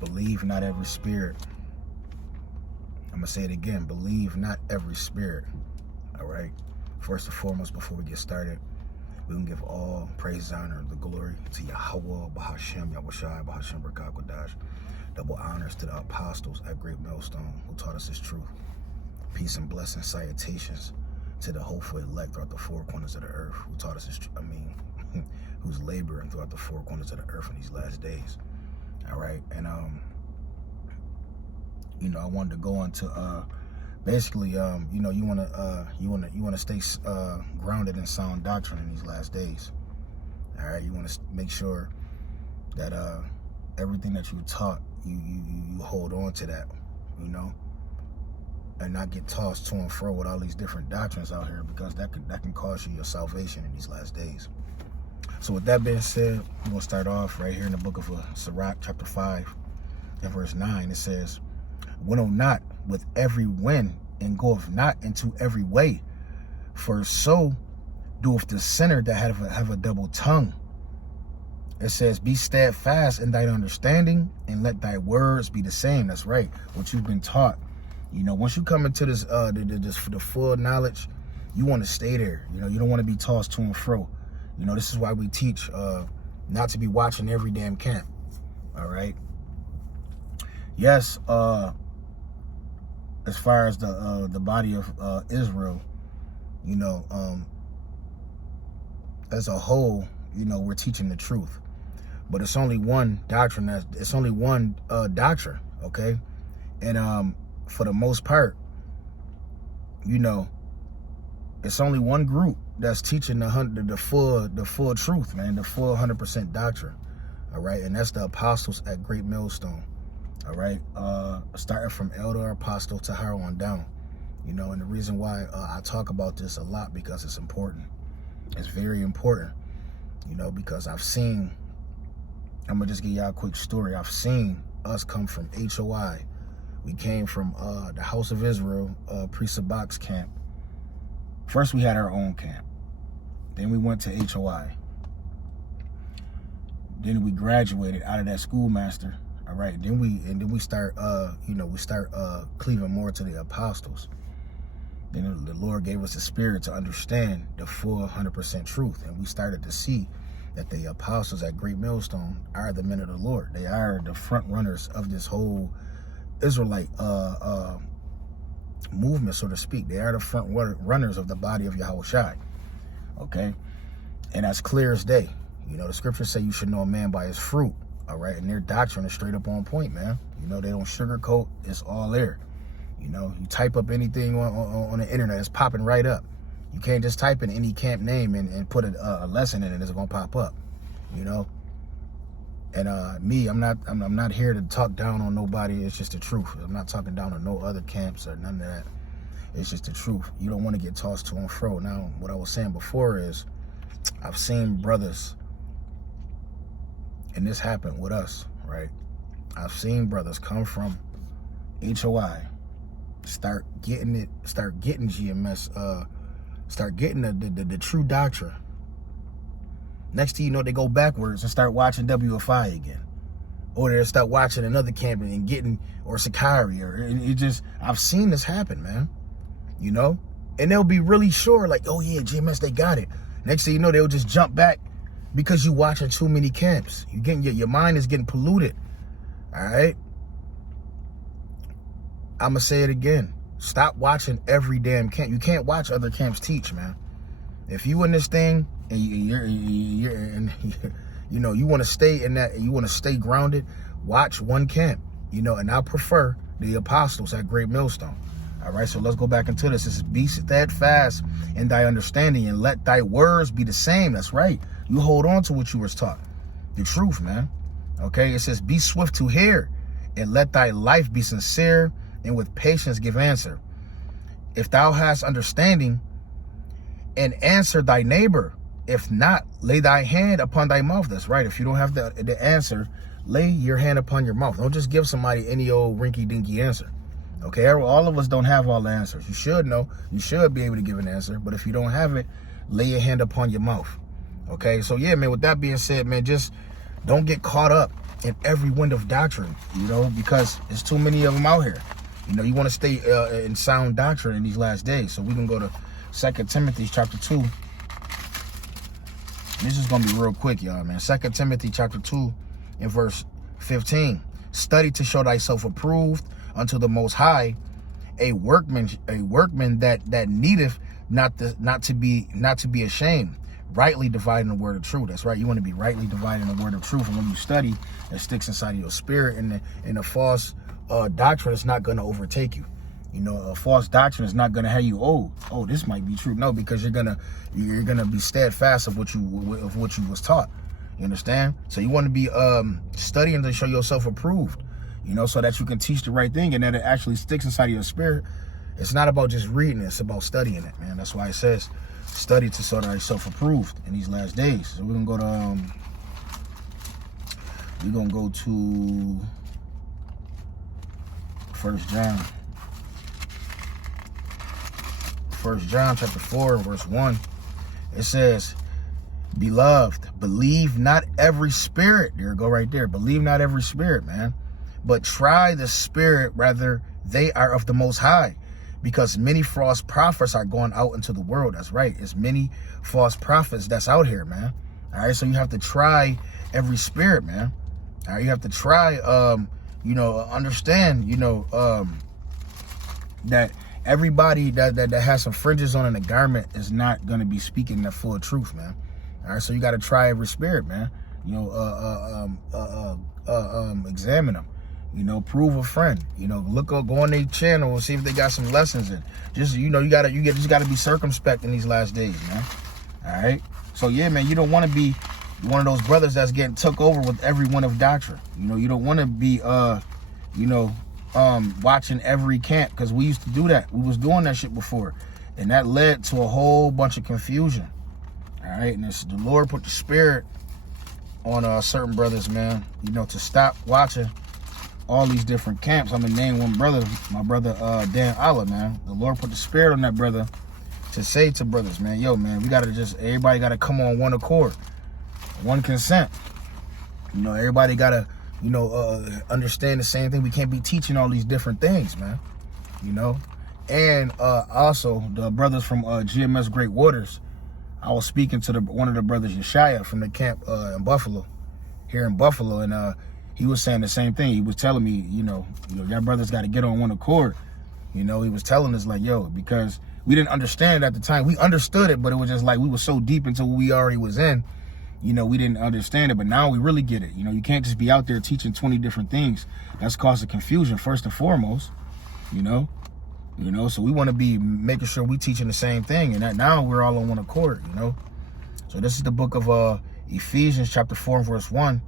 Believe not every spirit. I'm going to say it again. Believe not every spirit. All right? First and foremost, before we get started, we can give all praise, honor, the glory to Yahweh, Bahashem, Yahushai, Bahashem, Barakakwadash. Double honors to the apostles at Great Millstone who taught us this truth. Peace and blessings, salutations to the hopeful elect throughout the four corners of the earth who taught us this truth. Who's laboring throughout the four corners of the earth in these last days. All right, and I wanted to go into basically, you want to stay grounded in sound doctrine in these last days. All right, you want to make sure that everything that you taught, you hold on to that, and not get tossed to and fro with all these different doctrines out here, because that can cost you your salvation in these last days. So with that being said, we're going to start off right here in the book of Sirach, chapter 5, and verse 9. It says, "Winnow not with every wind, and goeth not into every way, for so doeth the sinner that have a double tongue." It says, "Be steadfast in thine understanding, and let thy words be the same." That's right, what you've been taught. Once you come into this, the full knowledge, you want to stay there. You don't want to be tossed to and fro. This is why we teach not to be watching every damn camp. All right. Yes. As far as the body of Israel, as a whole, we're teaching the truth, but it's only one doctrine. It's only one doctrine. Okay, and for the most part, it's only one group that's teaching the full truth, man, the full 100% doctrine. All right, and that's the apostles at Great Millstone. All right, starting from elder apostle to her on down. And the reason why I talk about this a lot, because it's important. It's very important. Because I've seen. I'm gonna just give y'all a quick story. I've seen us come from HOI. We came from the House of Israel, pre-Sabak's camp. First, we had our own camp. Then we went to HOI. Then we graduated out of that schoolmaster. All right. Then we start cleaving more to the apostles. Then the Lord gave us the spirit to understand the full 100% truth, and we started to see that the apostles at Great Millstone are the men of the Lord. They are the front runners of this whole Israelite movement, so to speak. They are the front runners of the body of Yahushai. Okay, and that's clear as day. The scriptures say you should know a man by his fruit. All right, and their doctrine is straight up on point, man. They don't sugarcoat. It's all there. You type up anything on the internet, it's popping right up. You can't just type in any camp name and put a lesson in it. It's gonna pop up. And me, I'm not here to talk down on nobody. It's just the truth. I'm not talking down on no other camps or none of that. It's just the truth. You don't want to get tossed to and fro. Now, what I was saying before is, I've seen brothers, and this happened with us, right? I've seen brothers come from HOI, start getting GMS, start getting the true doctrine. Next thing you know, they go backwards and start watching WFI again. Or they'll start watching another camp and getting, or Sakari, I've seen this happen, man. And they'll be really sure, like, oh yeah, GMS, they got it. Next thing you know, they'll just jump back because you watching too many camps. Your mind is getting polluted. All right? I'm going to say it again. Stop watching every damn camp. You can't watch other camps teach, man. If you in this thing and you want to stay in that, and you want to stay grounded, watch one camp, and I prefer the apostles at Great Millstone. All right, so let's go back into this. This is, "Be steadfast in thy understanding, and let thy words be the same." That's right. You hold on to what you was taught. The truth, man. Okay, it says, "Be swift to hear, and let thy life be sincere, and with patience give answer. If thou hast understanding, and answer thy neighbor. If not, lay thy hand upon thy mouth." That's right. If you don't have the answer, lay your hand upon your mouth. Don't just give somebody any old rinky-dinky answer. Okay, all of us don't have all the answers. You should know. You should be able to give an answer. But if you don't have it, lay your hand upon your mouth. Okay, so yeah, man, with that being said, man, just don't get caught up in every wind of doctrine, because there's too many of them out here. You want to stay in sound doctrine in these last days. So we can go to 2 Timothy chapter 2. This is going to be real quick, y'all, man. 2 Timothy chapter 2 and verse 15. Study to show thyself approved unto the Most High, a workman that needeth not to be ashamed, rightly dividing the word of truth. That's right. You want to be rightly dividing the word of truth. And when you study, it sticks inside of your spirit, and the false doctrine is not going to overtake you. A false doctrine is not going to have you, oh, this might be true. No, because you're gonna be steadfast of what you was taught. You understand? So you want to be studying to show yourself approved, so that you can teach the right thing and that it actually sticks inside of your spirit. It's not about just reading it, it's about studying it, man. That's why it says study to show thyself approved in these last days. So we're gonna go to 1 John. 1 John chapter 4 verse 1. It says, beloved, believe not every spirit. There you go right there. Believe not every spirit, man. But try the spirit, rather they are of the Most High, because many false prophets are going out into the world. That's right. It's many false prophets that's out here, man. All right. So you have to try every spirit, man. All right. You have to try, understand, that everybody that has some fringes on in the garment is not going to be speaking the full truth, man. All right. So you got to try every spirit, man. Examine them. Prove a friend. Go on their channel and see if they got some lessons in. Just you just gotta be circumspect in these last days, man. All right. So yeah, man, you don't want to be one of those brothers that's getting took over with every one of doctrine. You don't want to be watching every camp, because we used to do that. We was doing that shit before, and that led to a whole bunch of confusion. All right, and the Lord put the spirit on certain brothers, man. To stop watching all these different camps. I'm gonna name one brother, my brother Dan Allah, man. The Lord put the spirit on that brother to say to brothers, man, yo, man, everybody gotta come on one accord, one consent. Everybody gotta, understand the same thing. We can't be teaching all these different things, man. And also the brothers from GMS Great Waters. I was speaking to one of the brothers, Yeshaya, from the camp in Buffalo, here in Buffalo, and he was saying the same thing. He was telling me, y'all brothers got to get on one accord. He was telling us, like, yo, because we didn't understand it at the time. We understood it, but it was just like we were so deep into what we already was in, we didn't understand it. But now we really get it. You can't just be out there teaching 20 different things. That's causing confusion, first and foremost, so we want to be making sure we teaching the same thing, and that now we're all on one accord, So this is the book of Ephesians chapter 4 and verse 1.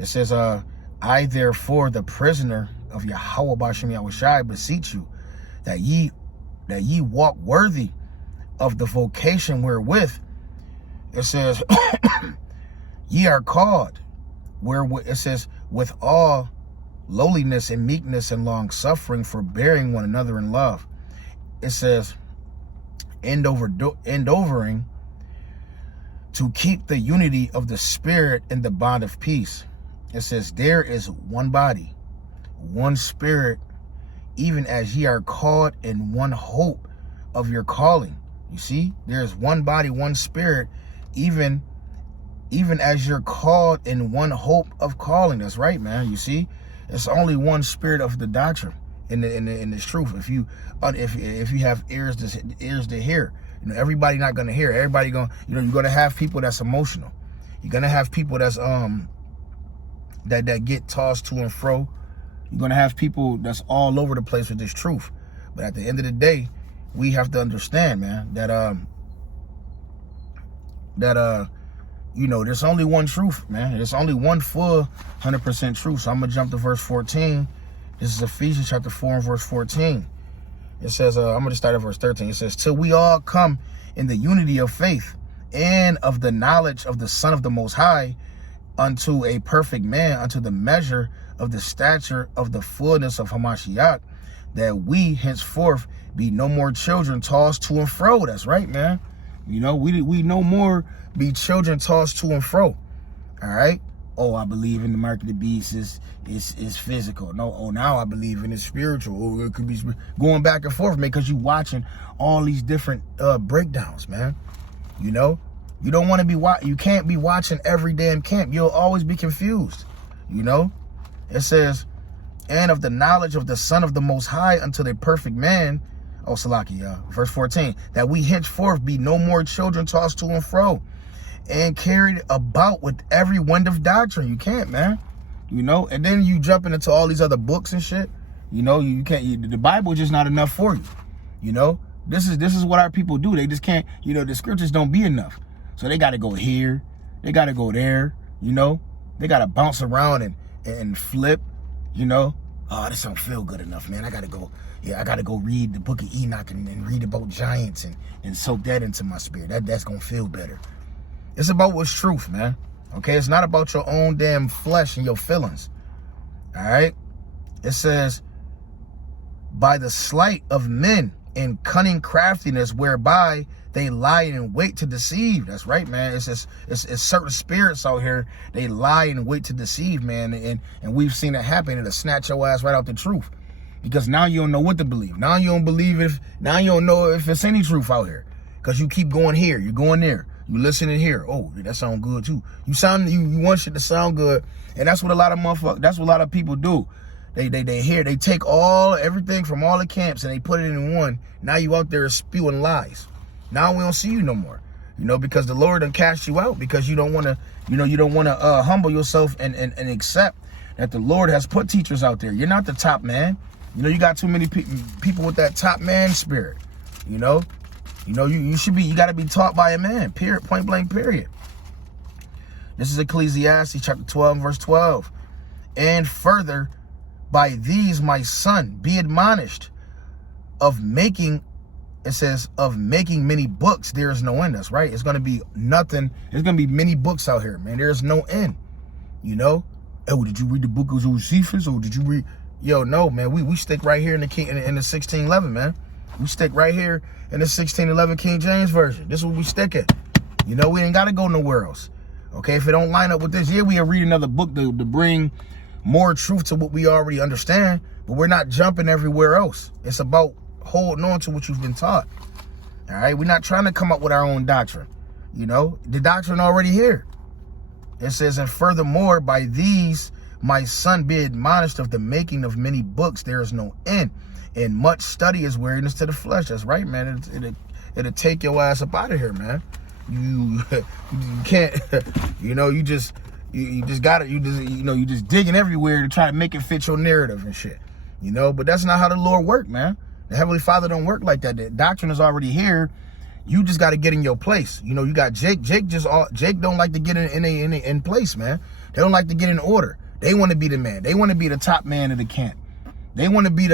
It says, I therefore, the prisoner of Yahweh Bashem Yahushai, beseech you that ye walk worthy of the vocation wherewith, it says, ye are called, wherewith, it says, with all lowliness and meekness and long suffering, forbearing one another in love. It says, endeavoring to keep the unity of the Spirit in the bond of peace. It says, there is one body, one Spirit, even as ye are called in one hope of your calling. You see, there is one body, one Spirit, even as you're called in one hope of calling. That's right, man. You see, it's only one spirit of the doctrine in this truth. If you have ears to hear, everybody not gonna hear. Everybody you're gonna have people that's emotional. You're gonna have people that's that get tossed to and fro. You're gonna have people that's all over the place with this truth. But at the end of the day, we have to understand, man, that there's only one truth, man. There's only one full 100% truth. So I'm gonna jump to verse 14. This is Ephesians chapter 4 and verse 14. It says, I'm gonna start at verse 13. It says, till we all come in the unity of faith and of the knowledge of the Son of the Most High, unto a perfect man, unto the measure of the stature of the fullness of Hamashiach, that we henceforth be no more children tossed to and fro. That's right, man. We no more be children tossed to and fro. All right. oh, I believe in the mark of the beast is physical. No, oh, now I believe in it's spiritual. Or it could be going back and forth, man, because you watching all these different breakdowns, man. You know, you don't want to be you can't be watching every damn camp. You'll always be confused. You know, it says, and of the knowledge of the Son of the Most High unto the perfect man. Oh, Salaki, verse 14, that we henceforth be no more children tossed to and fro and carried about with every wind of doctrine. You can't, man. You know, and then you jumping into all these other books and shit. You know, you can't. The Bible is just not enough for you. You know, this is what our people do. They just can't. You know, the scriptures don't be enough, so they got to go here, they got to go there. You know, they got to bounce around and flip. You know, oh, this don't feel good enough, man. I got to go. Yeah, I got to go read the book of Enoch and read about giants and soak that into my spirit. That's gonna feel better. It's about what's truth, man. Okay, it's not about your own damn flesh and your feelings. All right? It says, by the sleight of men and cunning craftiness whereby they lie in wait to deceive. That's right, man. It's certain spirits out here. They lie in wait to deceive, man. And we've seen it happen. It'll snatch your ass right out the truth. Because now you don't know what to believe. Now you don't believe now you don't know if it's any truth out here. Because you keep going here, you're going there. You listening here. Oh, that sound good too. You want shit to sound good. And that's what a lot of people do. They take everything from all the camps and they put it in one. Now you out there spewing lies. Now we don't see you no more. You know, because the Lord done cast you out because you don't want to, humble yourself and accept that the Lord has put teachers out there. You're not the top man. You know, you got too many people with that top man spirit. You know, you got to be taught by a man, period, point blank, period. This is Ecclesiastes chapter 12, verse 12. And further, by these, my son, be admonished of making, it says, of making many books. There is no end. That's right. It's going to be nothing. There's going to be many books out here, man. There's no end. You know? Oh, did you read the book of Josephus? Or did you read? Yo, no, man. We stick right here in the 1611, man. We stick right here in the 1611 King James Version. This is what we stick at. You know, we ain't got to go nowhere else. Okay, if it don't line up with this, yeah, we'll read another book to bring more truth to what we already understand, but we're not jumping everywhere else. It's about holding on to what you've been taught. All right, we're not trying to come up with our own doctrine. You know, the doctrine already here. It says, and furthermore, by these, my son, be admonished of the making of many books. There is no end. And much study is weariness to the flesh. That's right, man. It'll take your ass up out of here, man. You can't, you know, you just digging everywhere to try to make it fit your narrative and shit. You know, but that's not how the Lord work, man. The Heavenly Father don't work like that. The doctrine is already here. You just got to get in your place. You know, you got Jake. Jake don't like to get in place, man. They don't like to get in order. They want to be the man. They want to be the top man of the camp. They want to be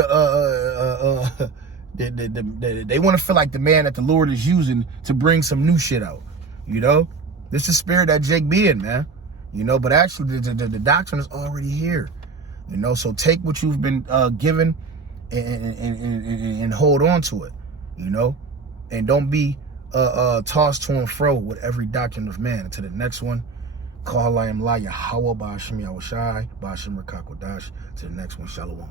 they want to feel like the man that the Lord is using to bring some new shit out. You know, this is the spirit that Jake be in, man. You know, but actually the doctrine is already here. You know, so take what you've been given and hold on to it. You know, and don't be tossed to and fro with every doctrine of man. Until the next one, call I am La Yahweh Ba'ashim Yahushai Ba'ashim Rakakwadash. To the next one, Shalom.